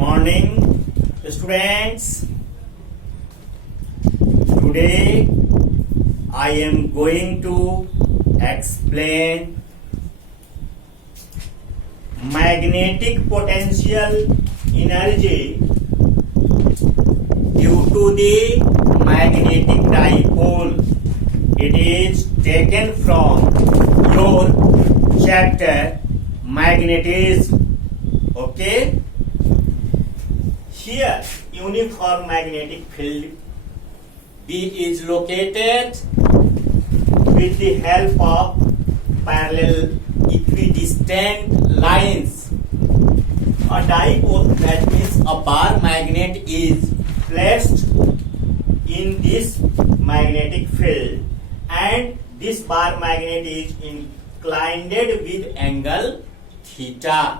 morning, students. Today I am going to explain magnetic potential energy due to the magnetic dipole. It is taken from your chapter magnetism. Okay? Here, uniform magnetic field B is located with the help of parallel equidistant lines. A dipole, that means a bar magnet, is placed in this magnetic field, and this bar magnet is inclined with angle theta.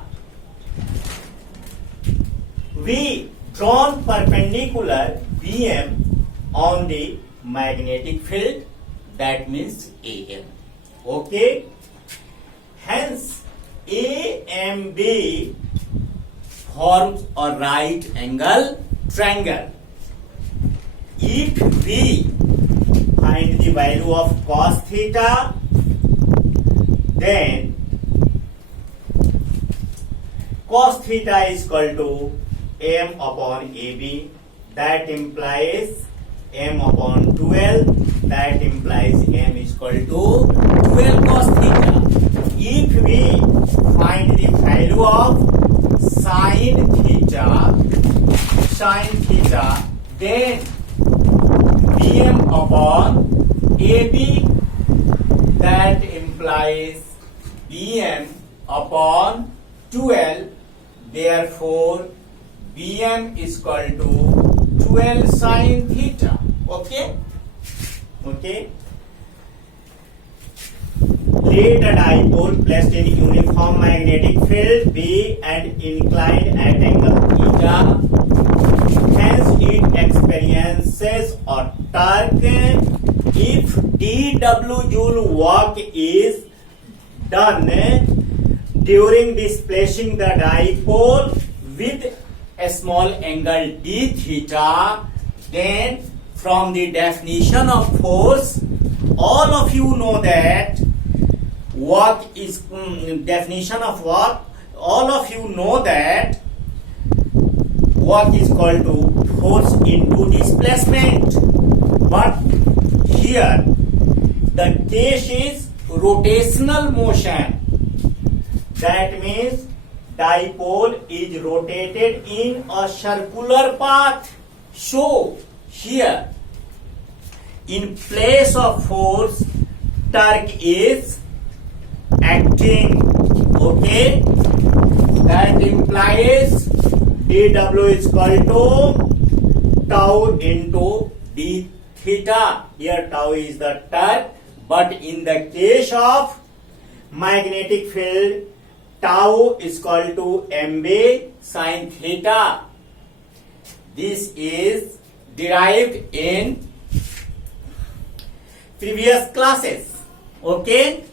We drawn perpendicular BM on the magnetic field, that means AM. Okay? Hence, AMB forms a right angle triangle. If we find the value of cos theta, then cos theta is equal to M upon AB, that implies M upon 12, that implies M is equal to 12 cos theta. If we find the value of sin theta, then BM upon AB, that implies BM upon 12, therefore BM is equal to 12 sin theta. Okay? Okay? Let a dipole placed in uniform magnetic field B and inclined at angle theta. Hence it experiences a torque if dW joule work is done during displacing the dipole with a small angle d theta. Then from the definition of force, all of you know that work is definition of work, all of you know that work is equal to force into displacement. But here the case is rotational motion. That means dipole is rotated in a circular path. So here, in place of force, torque is acting. Okay? That implies dW is equal to tau into d theta. Here tau is the torque, but in the case of magnetic field, tau is equal to MB sin theta. This is derived in previous classes. Okay?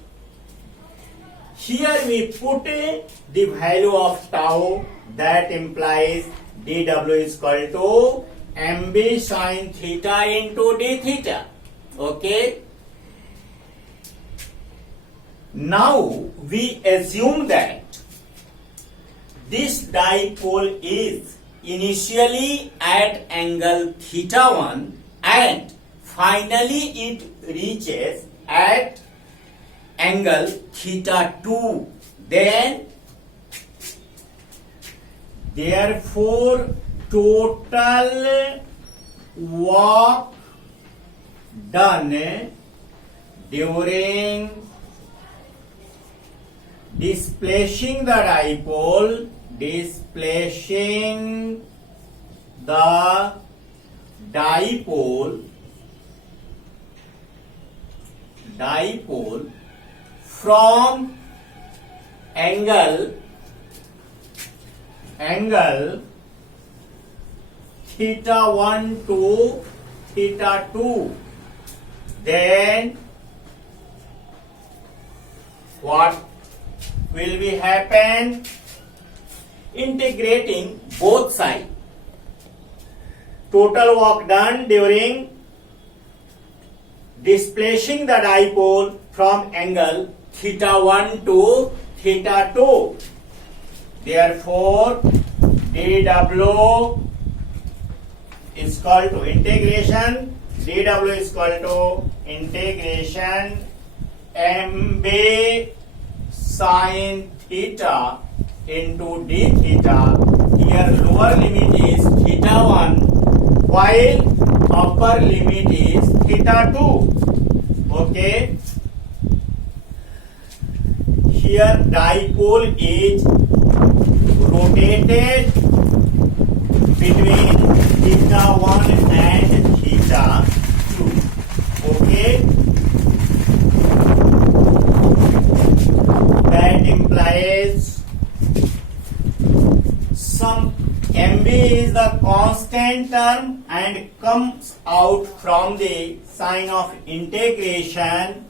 Here we put the value of tau, that implies dW is equal to MB sin theta into d theta. Okay? Now we assume that this dipole is initially at angle theta 1 and finally it reaches at angle theta 2. Then therefore total work done during displacing the dipole, from angle theta 1 to theta 2, then what will be happen? integrating both sides. Total work done during displacing the dipole from angle theta 1 to theta 2. Therefore, dW is equal to integration. dW is equal to integration MB sin theta into d theta. Here lower limit is theta 1 while upper limit is theta 2. Okay. Here dipole is rotated between theta 1 and theta 2. Okay. That implies some MB is the constant term and comes out from the sign of integration,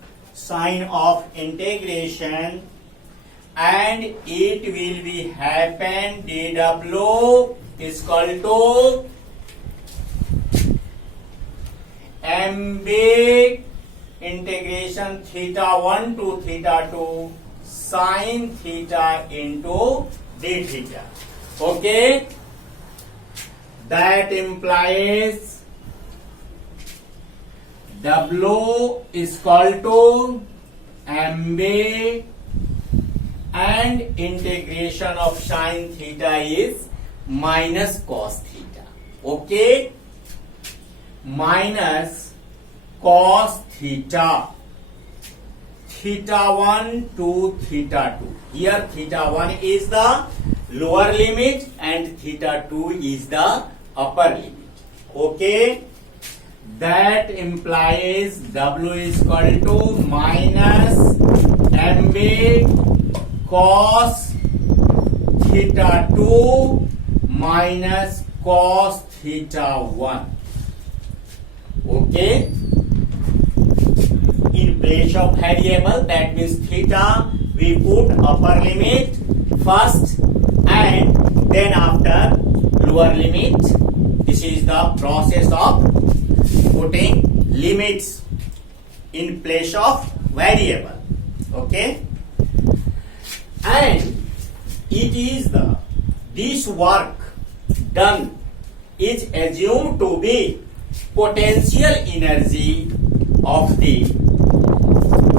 and it will be happen dW is equal to MB integration theta 1 to theta 2 sin theta into d theta. Okay. That implies W is equal to MB and integration of sin theta is minus cos theta. Okay. Minus cos theta. Theta 1 to theta 2. Here theta 1 is the lower limit and theta 2 is the upper limit. Okay. That implies W is equal to minus MB cos theta 2 minus cos theta 1. Okay. In place of variable, that means theta, we put upper limit first and then after lower limit. This is the process of putting limits in place of variable. Okay. And it is this work done is assumed to be potential energy of the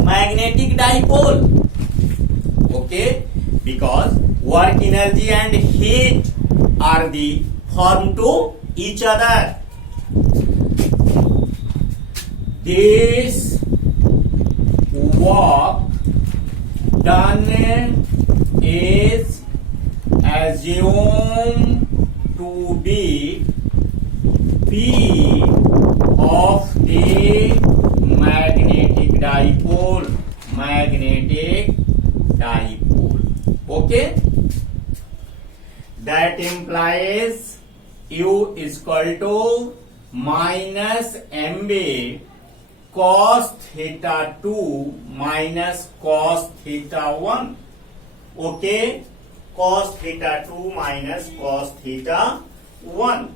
magnetic dipole. Okay. Because work energy and heat are the form to each other. This work done is assumed to be P of the magnetic dipole. Okay. That implies U is equal to minus MB cos theta 2 minus cos theta 1. Okay. Cos theta 2 minus cos theta 1.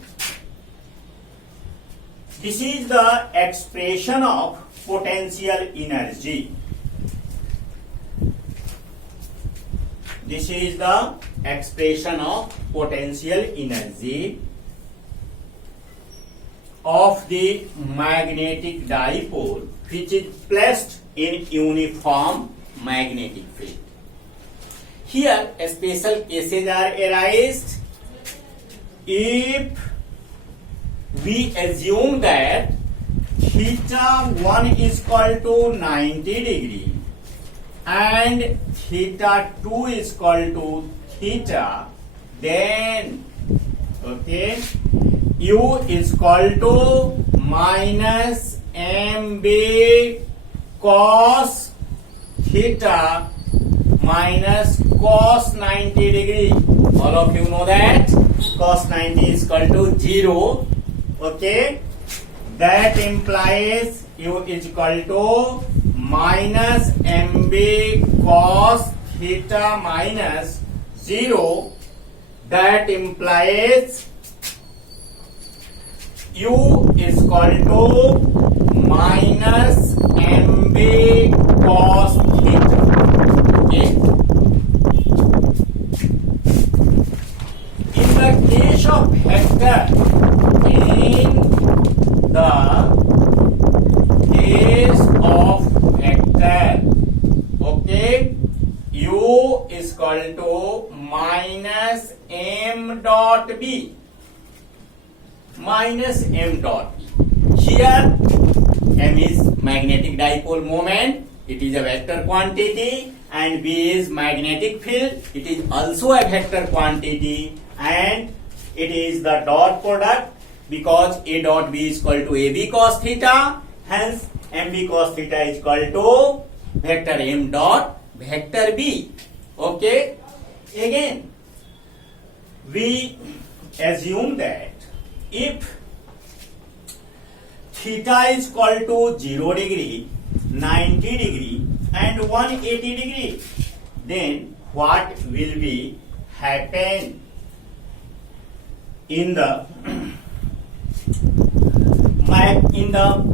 This is the expression of potential energy. This is the expression of potential energy of the magnetic dipole which is placed in uniform magnetic field. Here special cases are arised if we assume that theta 1 is equal to 90 degree and theta 2 is equal to theta, then okay, U is equal to minus MB cos theta minus cos 90 degree. All of you know that cos 90 is equal to 0. Okay. That implies U is equal to minus MB cos theta minus 0. that implies U is equal to minus MB cos theta. Okay. In the case of vector, okay, U is equal to minus M dot B. Minus M dot B. Here, M is magnetic dipole moment. It is a vector quantity, and B is magnetic field. It is also a vector quantity, and it is the dot product because A dot B is equal to AB cos theta. Hence, MB cos theta is equal to vector M dot vector B. Okay. Again, we assume that if theta is equal to 0 degree, 90 degree and 180 degree, then what will be happen in the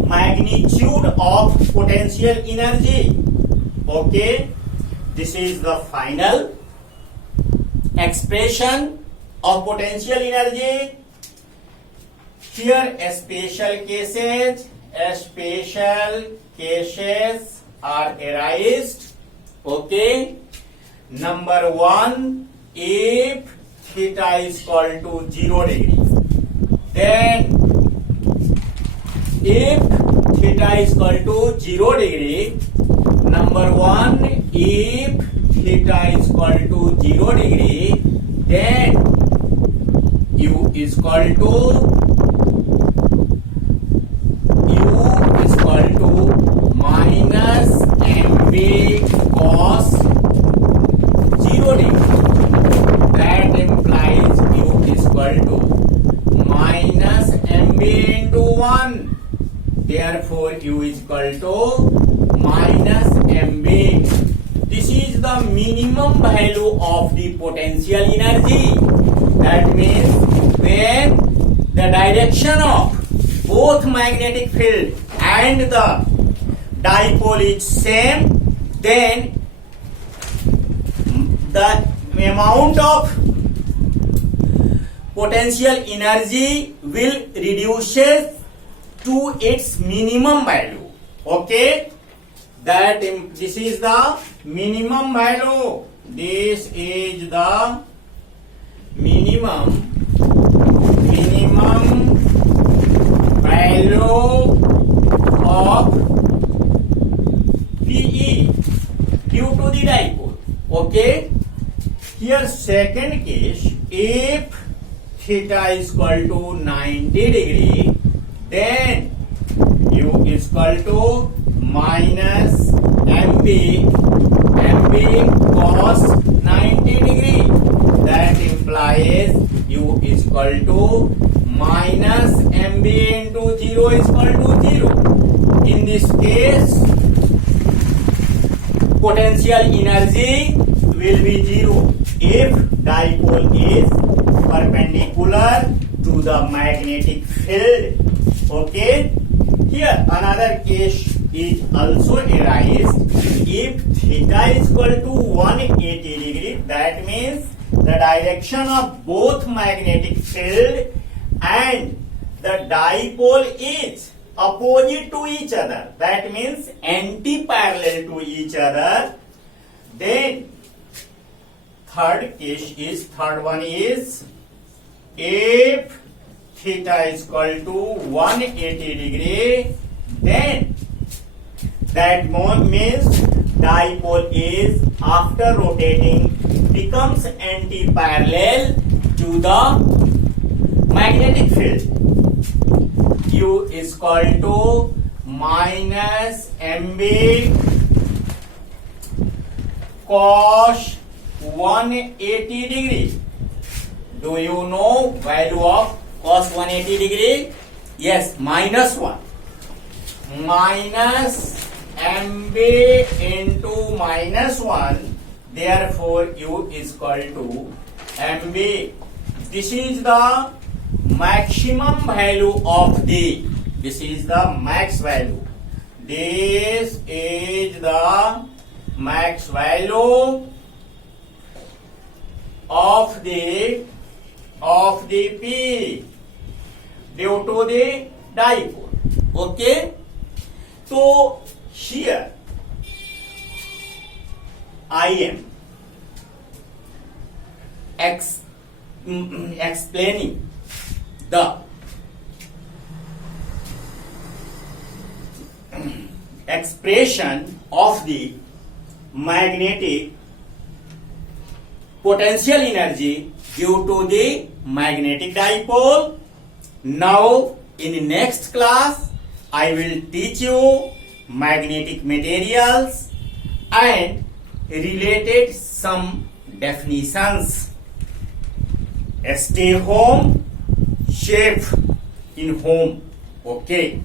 magnitude of potential energy? Okay, this is the final expression of potential energy. Here special cases are arised. Okay. Number 1, if theta is equal to 0 degree, then if theta is equal to 0 degree, number 1, if theta is equal to 0 degree, then U is equal to minus MB cos 0 degree. That implies U is equal to minus MB into 1. Therefore, U is equal to minus MB. This is the minimum value of the potential energy. That means when the direction of both magnetic field and the dipole is same, then the amount of potential energy will reduces to its minimum value. Okay, that this is the minimum value. This is the minimum value of PE due to the dipole. Okay. Here second case, if theta is equal to 90 degree, then U is equal to minus MB cos 90 degree. That implies U is equal to minus MB into 0 is equal to 0. In this case, potential energy will be 0 if dipole is perpendicular to the magnetic field. Okay. Here another case is also arised. If theta is equal to 180 degree, that means the direction of both magnetic field and the dipole is opposite to each other. That means anti-parallel to each other. Then third one is if theta is equal to 180 degree, then that means dipole is after rotating becomes anti-parallel to the magnetic field. U is equal to minus MB cos 180 degree. Do you know value of cos 180 degree? Yes, minus 1. Minus MB into minus 1. Therefore, U is equal to MB this is the maximum value of the, this is the max value, this is the max value of the P due to the dipole. Okay, so here I am explaining the expression of the magnetic potential energy due to the magnetic dipole. Now in the next class I will teach you magnetic materials and related some definitions. Stay home, safe in home. Okay.